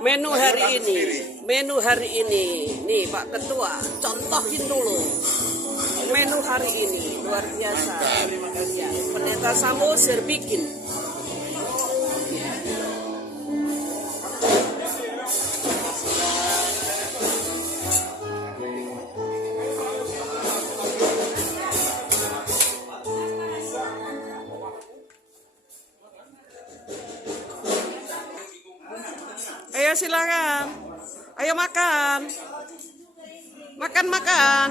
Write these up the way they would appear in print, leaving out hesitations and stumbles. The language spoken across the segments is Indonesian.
Menu hari ini, nih Pak Ketua, contohin dulu. Menu hari ini luar biasa. Ya, Pendeta Samosir bikin. Ayo silakan. Ayo makan. Makan.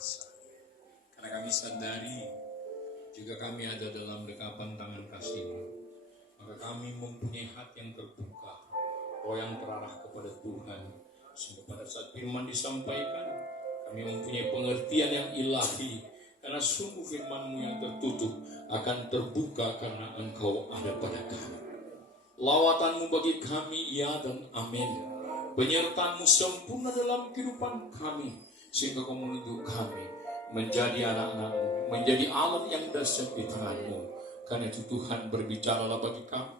kuasa. Karena kami sadari jika kami ada dalam dekapan tangan kasih-Mu, maka kami mempunyai hati yang terbuka, roh yang terarah kepada Tuhan, sehingga pada saat firman disampaikan, kami mempunyai pengertian yang ilahi, karena sungguh firman-Mu yang tertutup akan terbuka karena Engkau ada pada kami. Lawatan-Mu bagi kami, ya dan amin. Penyertaan-Mu sempurna dalam kehidupan kami, sehingga Kau menuntut kami menjadi anak-anak-Mu, menjadi alat yang dahsyat di tangan-Mu. Karena itu Tuhan, berbicaralah bagi kami,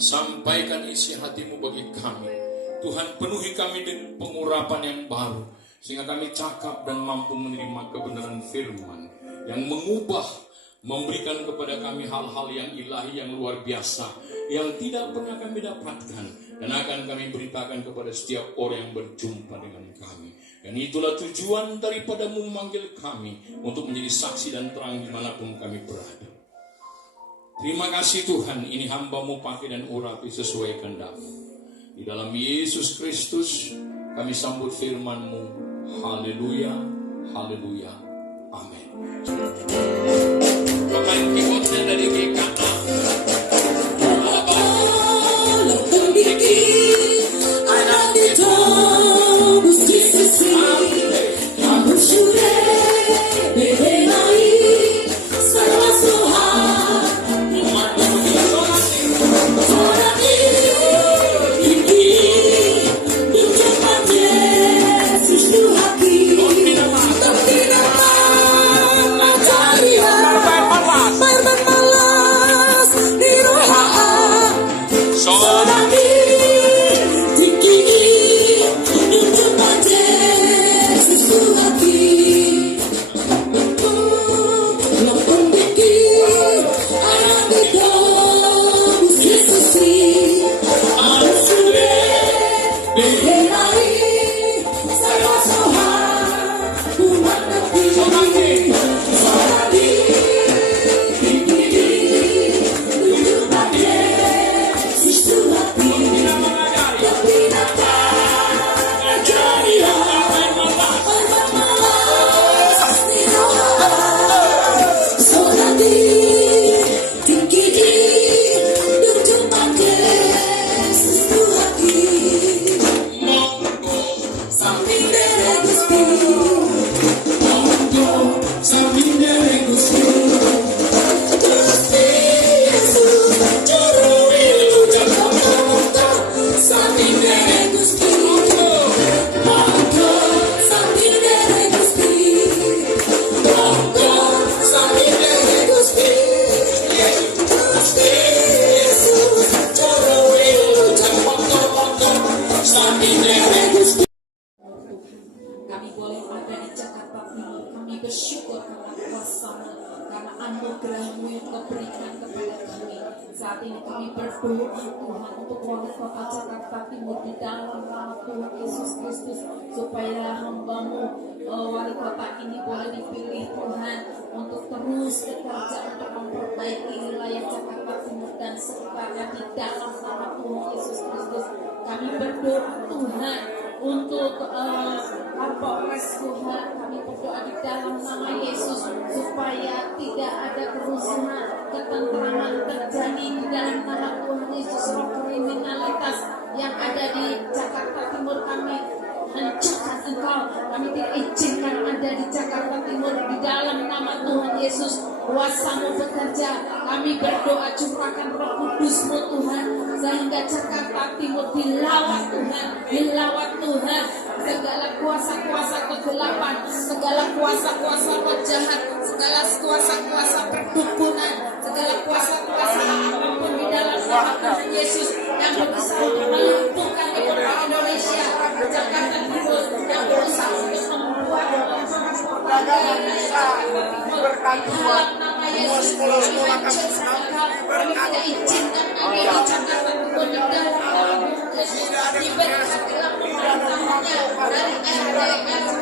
sampaikan isi hati-Mu bagi kami. Tuhan, penuhi kami dengan pengurapan yang baru, sehingga kami cakap dan mampu menerima kebenaran firman yang mengubah, memberikan kepada kami hal-hal yang ilahi, yang luar biasa, yang tidak pernah kami dapatkan, dan akan kami beritakan kepada setiap orang yang berjumpa dengan kami. Dan itulah tujuan daripada-Mu memanggil kami untuk menjadi saksi dan terang dimanapun kami berada. Terima kasih Tuhan, ini hamba-Mu pakai dan urapi sesuai kehendak-Mu. Di dalam Yesus Kristus kami sambut firman-Mu. Haleluya, haleluya, amin. Pemain keyboardnya dari GKA. Kami boleh ada di Jakarta Timur. Kami bersyukur karena kuasa-Mu, karena anugerah-Mu yang Kau berikan kepada kami. Saat ini kami berdoa Tuhan untuk wali kota Jakarta Timur di dalam nama Tuhan Yesus Kristus, supaya hamba-Mu wali kota ini boleh dipilih Tuhan untuk terus bekerja untuk memperbaiki wilayah Jakarta Timur dan sekitarnya di dalam nama Tuhan Yesus Kristus. Kami berdoa Tuhan untuk Kapolres Tuhan, kami berdoa di dalam nama Yesus supaya tidak ada kerusuhan, ketentraman terjadi di dalam nama Tuhan Yesus. Roh kriminalitas yang ada di Jakarta Timur kami hancurkan Engkau. Kami tidak izinkan ada di Jakarta Timur di dalam nama Tuhan Yesus. Kuasa-Mu bekerja. Kami berdoa curahkan Roh Kudus-Mu Tuhan, sehingga Jakarta Timur dilawat Tuhan, dilawat Tuhan. Segala kuasa-kuasa kegelapan, segala kuasa-kuasa roh jahat, segala kuasa-kuasa perdukunan, segala kuasa-kuasa apapun di dalam nama Tuhan Yesus yang berusaha untuk melumpuhkan ekonomi Indonesia, Jakarta Timur yang berusaha untuk membuat dalam nama Yesus kami hancurkan Engkau. Kami tidak izinkan ada di Jakarta Timur di dalam nama Tuhan Yesus. Diberkatilah pemerintahannya dari RT, RW,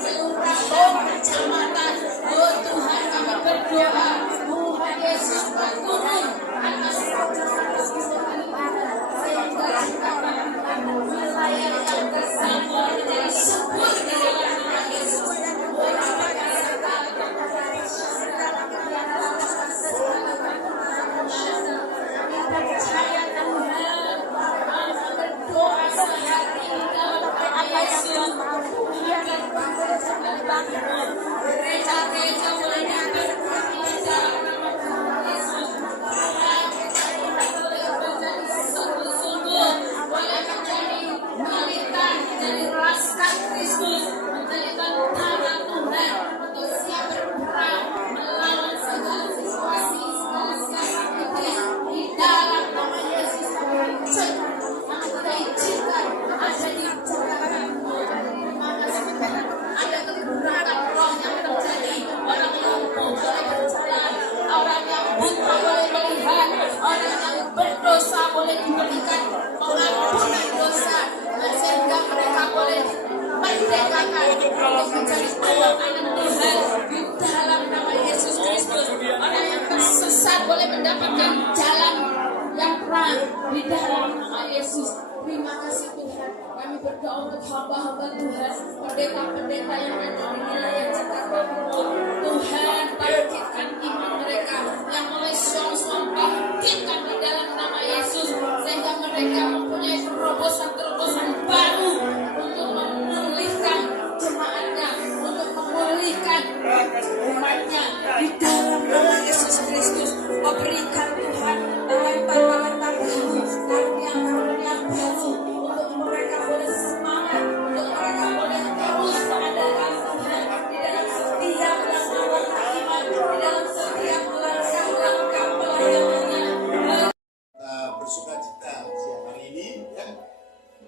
kelurahan, kecamatan. Oh Tuhan, kami berdoa Tuhan Yesus turun atas Jakarta Timur sehingga Jakarta Timur wilayah yang bersama menjadi subur di dalam nama Yesus. dimerdekakan untuk menjadi anak-anak Tuhan di dalam nama Yesus Kristus. Orang yang tersesat boleh mendapatkan jalan yang terang di dalam nama Yesus. Terima kasih Tuhan. Kami berdoa untuk hamba-hamba Tuhan, pendeta-pendeta yang ada di wilayah Jakarta Timur. Tuhan, bangkitkan iman mereka yang mulai siang bangkitkan di dalam nama Yesus, sehingga mereka mempunyai terobosan-terobosan baru untuk memulihkan jemaatnya, untuk memulihkan umatnya di dalam nama Yesus Kristus. Berikan Tuhan talenta-talenta baru, karunia-karunia baru untuk mereka boleh semangat, untuk mereka boleh terus mengandalkan Tuhan di dalam setiap langkah iman, di dalam setiap langkah pelayanannya. Bersuka cita siang hari ini ya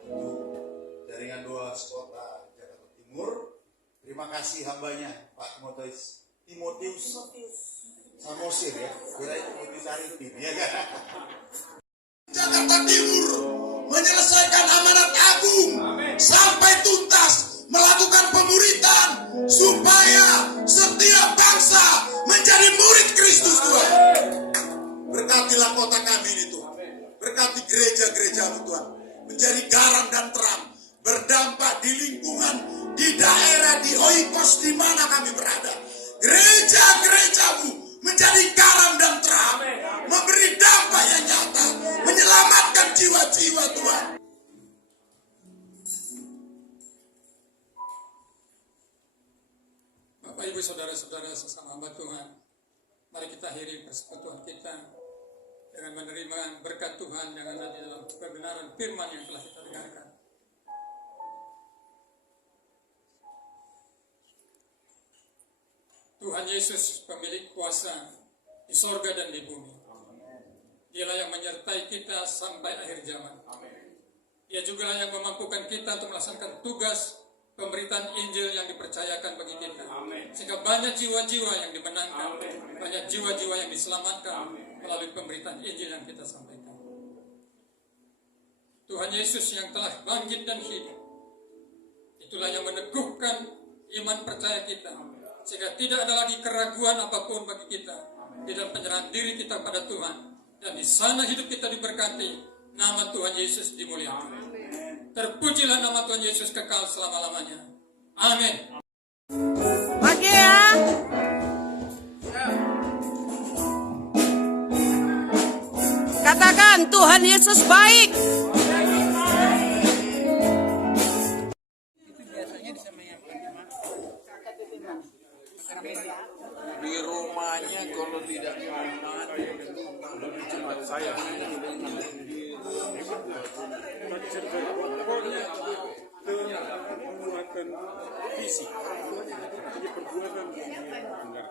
untuk jaringan 2 kota Jakarta Timur. Terima kasih hambanya Pak Timotius Samosir ya, kira Timotius Arifin ya kan. Jakarta Timur menyelesaikan amanat agung sampai tuntas, melakukan pemuridan supaya setiap bangsa menjadi murid Kristus Tuhan. Berkatilah kota kami ini Tuhan, berkati gereja-gereja Tuhan, menjadi garam dan terang, berdampak di lingkungan, di daerah, di oikos di mana kami berada. Gereja-gerejamu menjadi garam dan terang, memberi dampak yang nyata, menyelamatkan jiwa-jiwa Tuhan. Bapak, Ibu, Saudara-saudara sesama hamba Tuhan, mari kita akhiri persekutuan kita dengan menerima berkat Tuhan yang ada di dalam kebenaran firman yang telah kita dengarkan. Tuhan Yesus pemilik kuasa di sorga dan di bumi. Dialah yang menyertai kita sampai akhir zaman. Dia juga yang memampukan kita untuk melaksanakan tugas pemberitaan Injil yang dipercayakan bagi kita. Sehingga banyak jiwa-jiwa yang dimenangkan, banyak jiwa-jiwa yang diselamatkan melalui pemberitaan Injil yang kita sampaikan. Tuhan Yesus yang telah bangkit dan hidup, itulah yang meneguhkan iman percaya kita, sehingga tidak ada lagi keraguan apapun bagi kita di dalam penyerahan diri kita pada Tuhan, dan di sana hidup kita diberkati, nama Tuhan Yesus dimuliakan. Terpujilah nama Tuhan Yesus kekal selama-lamanya. Amin. Oke ya. Katakan Tuhan Yesus baik. Di rumahnya kalau tidak cuma saya perbuatan fisik, jadi perbuatan yang benar.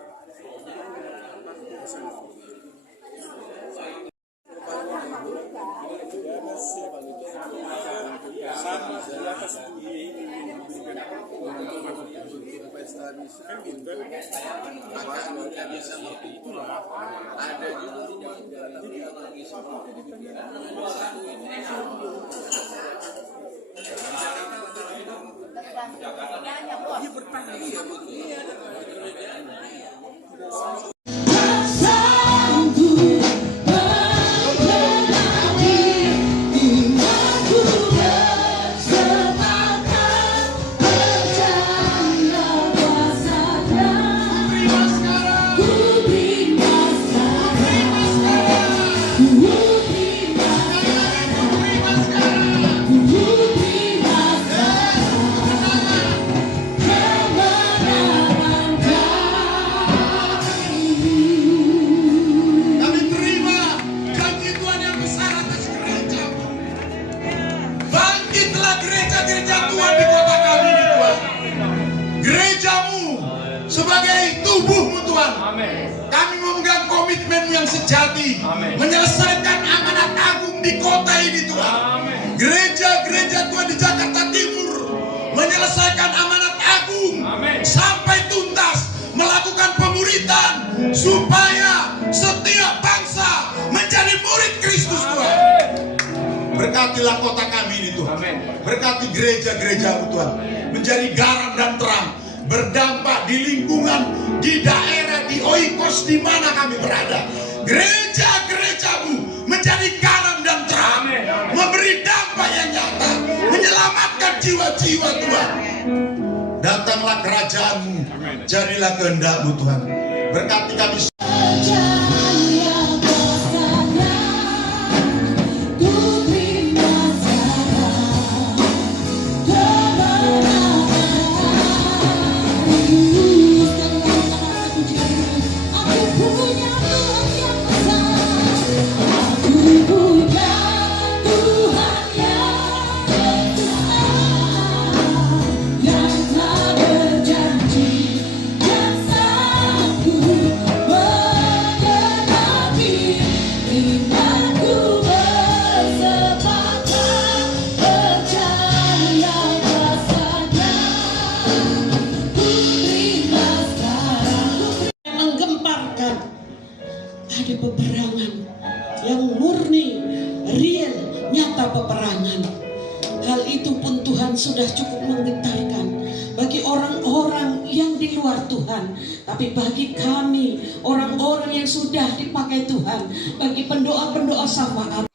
Sama di atas dunia ini kan gitu maka bisa itulah ada juga dia bertahan sebagai tubuhmu Tuhan. Kami memegang komitmen yang sejati, menyelesaikan amanat agung di kota ini Tuhan. Gereja-gereja Tuhan di Jakarta Timur menyelesaikan amanat agung sampai tuntas, melakukan pemuridan supaya setiap bangsa menjadi murid Kristus Tuhan. Berkatilah kota kami ini Tuhan. Berkati gereja-gereja Tuhan, menjadi garam dan terang, berdampak di lingkungan, di daerah, di oikos di mana kami berada. Gereja-gerejamu menjadi garam dan terang, memberi dampak yang nyata, menyelamatkan jiwa-jiwa Tuhan. Datanglah kerajaanmu, jadilah kehendak-Mu Tuhan. Berkati kami. Ada peperangan yang murni, real, nyata peperangan. Hal itu pun Tuhan sudah cukup menggetarkan bagi orang-orang yang di luar Tuhan. Tapi bagi kami, orang-orang yang sudah dipakai Tuhan, bagi pendoa-pendoa syafaat,